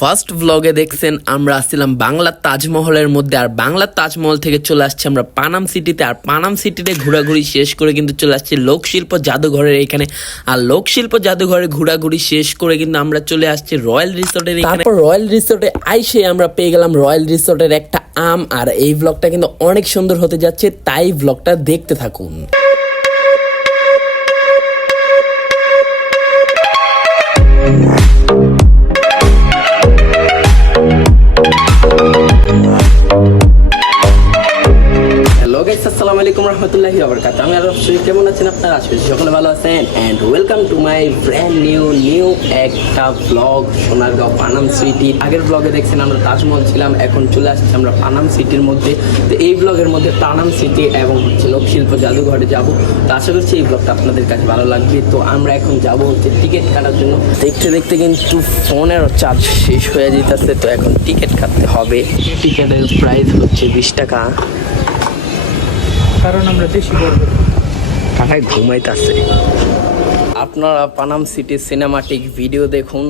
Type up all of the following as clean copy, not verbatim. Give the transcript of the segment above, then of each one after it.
First ব্লগে দেখছেন আমরা আসছিলাম বাংলার তাজমহলের মধ্যে, আর বাংলার তাজমহল থেকে চলে আসছি আমরা পানাম সিটিতে। আর পানাম সিটিতে ঘোরাঘুরি শেষ করে কিন্তু চলে আসছি লোকশিল্প জাদুঘরের এখানে। আর লোকশিল্প জাদুঘরে ঘোরাঘুরি শেষ করে কিন্তু আমরা চলে আসছি রয়্যাল রিসোর্টের এখানে। তারপর রয়্যাল রিসোর্টে আইসে আমরা পেয়ে গেলাম রয়্যাল রিসোর্টের একটা আম। আর এই ব্লগটা কিন্তু অনেক সুন্দর হতে যাচ্ছে, তাই ব্লগটা দেখতে থাকুন। আসসালামু আলাইকুম রহমতুল্লাহি ওয়া বারাকাতুহু। আমি আরব শরীফ, কেমন আছেন আপনারা? আশা করি সকলে ভালো আছেন। And welcome to my brand new একটা ব্লগ সোনারগাঁও পানাম সিটি। আগের ব্লগে দেখছেন আমরা তাজমহল ছিলাম, এখন চলে আসছি আমরা পানাম সিটির মধ্যে। তো এই ব্লগের মধ্যে পানাম সিটি এবং হচ্ছে লোকশিল্প জাদুঘরে যাব। তো আশা করছি এই ব্লগটা আপনাদের কাছে ভালো লাগবে। তো আমরা এখন যাব হচ্ছে টিকিট কাটার জন্য। দেখতে দেখতে কিন্তু ফোনের চার্জ শেষ হয়ে যেতেছে, তো এখন টিকিট কাটতে হবে। টিকিটের প্রাইস হচ্ছে 20 টাকা। কারণ আমরা বেশি করবো টাকায় ঘুমাইতেছে। আপনারা পানাম সিটির সিনেমাটিক ভিডিও দেখুন।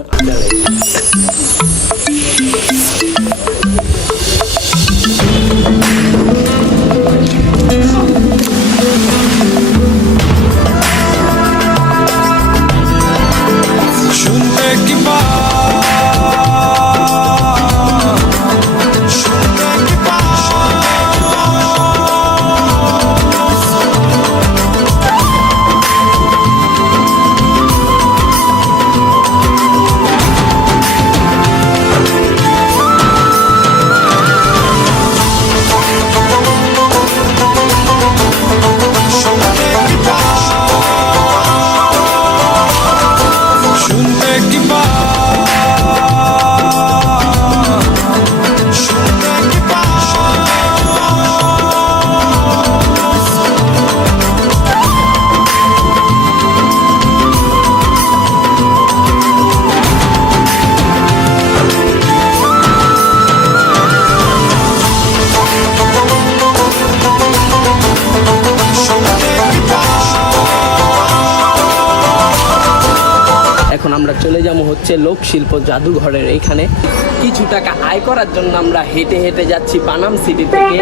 এখন আমরা চলে যাবো হচ্ছে লোকশিল্প জাদুঘরের এখানে। কিছু টাকা আয় করার জন্য আমরা হেঁটে হেঁটে যাচ্ছি পানাম সিটি থেকে।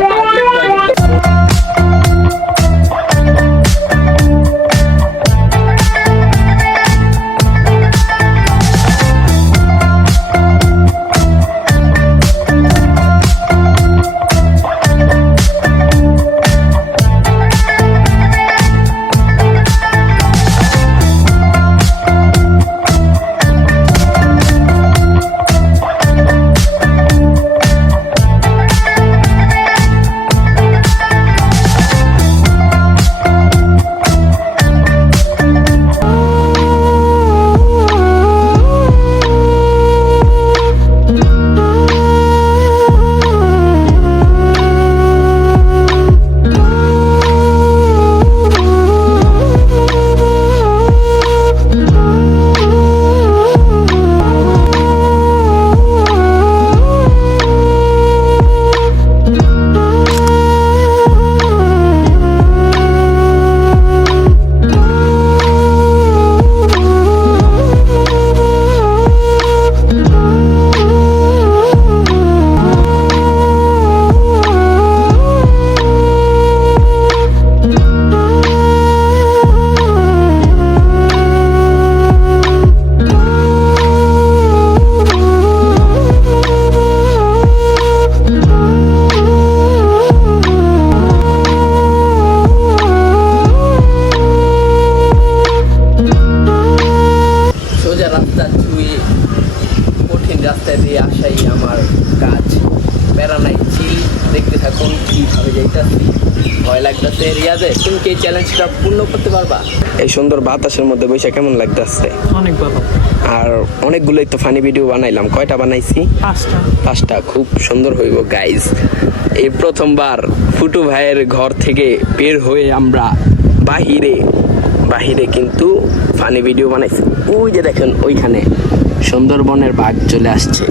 রাস্তায় দিয়ে আসাই আমার কাজ, বেড়া নাই, চিল। দেখতে থাকুন কীভাবে যাইতেছি। ভয় লাগতেছে। রিয়াজে, তুমি কি এই চ্যালেঞ্জটা পূর্ণ করতে পারবা? এই সুন্দর বাতাসের মধ্যে বসে কেমন লাগতেছে? অনেক ভালো। আর অনেকগুলোই তো ফানি ভিডিও বানাইলাম। কয়টা বানাইছি? 5টা। খুব সুন্দর হইব গাইজ। এই প্রথমবার ফুটু ভাইয়ের ঘর থেকে বের হয়ে আমরা বাহিরে কিন্তু ফানি ভিডিও বানাইছি। ওই যে দেখেন, ওইখানে সুন্দরবনের বাঘ চলে আসছে।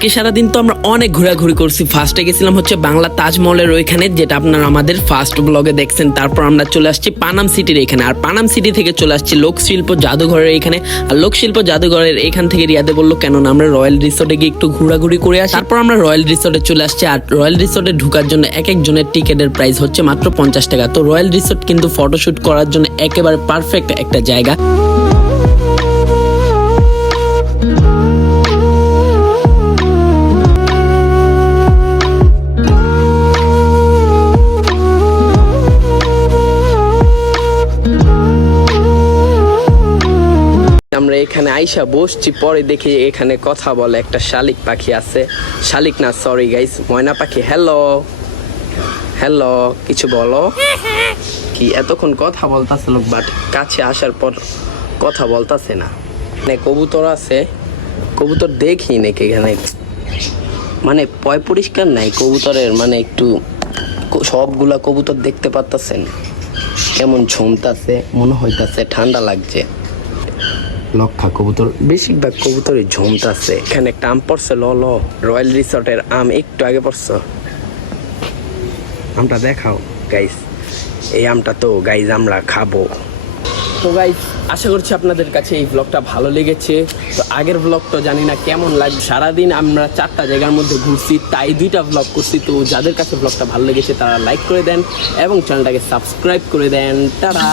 আজকে সারাদিন তো আমরা অনেক ঘোরাঘুরি করছি। ফার্স্টে গেছিলাম হচ্ছে বাংলা তাজমহলের ওইখানে, যেটা আপনারা আমাদের ফার্স্ট ব্লগে দেখছেন। তারপর আমরা চলে আসছি পানাম সিটির এখানে, আর পানাম সিটি থেকে চলে আসছি লোকশিল্প জাদুঘরের এখানে। আর লোকশিল্প জাদুঘরের এখান থেকে রিয়াদে বললো কেননা আমরা রয়্যাল রিসোর্টে গিয়ে একটু ঘোরাঘুরি করে আসি। তারপর আমরা রয়্যাল রিসোর্টে চলে আসছি। আর রয়্যাল রিসোর্টে ঢোকার জন্য এক একজনের টিকিটের প্রাইস হচ্ছে মাত্র 50 টাকা। তো রয়্যাল রিসোর্ট কিন্তু ফটোশুট করার জন্য একেবারে পারফেক্ট একটা জায়গা। আমরা এখানে আইসা বসছি, পরে দেখি এখানে কথা বলে একটা শালিক পাখি আছে। শালিক না, সরি গাইস, ময়না পাখি। হ্যালো হ্যালো, কিছু বলো। কি এতক্ষণ কথা বলতেছে লোক, বাট কাছে আসার পর কথা বলতেছে না। মানে কবুতর আছে, কবুতর দেখি নাকি এখানে, মানে পয় পরিষ্কার নাই কবুতরের, মানে একটু সবগুলা কবুতর দেখতে পারতেছেন কেমন ঝুমতাছে, মনে হইতাছে ঠান্ডা লাগছে। লক্ষা কবুতর, বেশিরভাগ কবুতরই ঝুমতাছে। এখানে একটা আম পড়ছে, ল রয়্যাল রিসোর্টের আম একটু আগে পড়ছে। আমটা দেখাও গাইস, এই আমটা তো গাইস আমরা খাবো। তো গাইস, আশা করছি আপনাদের কাছে এই ব্লগটা ভালো লেগেছে। তো আগের ব্লগটা জানি না কেমন লাগবে। সারাদিন আমরা 4টা জায়গার মধ্যে ঘুরছি, তাই 2টা ব্লগ করছি। তো যাদের কাছে ব্লগটা ভালো লেগেছে তারা লাইক করে দেন এবং চ্যানেলটাকে সাবস্ক্রাইব করে দেন। টাটা।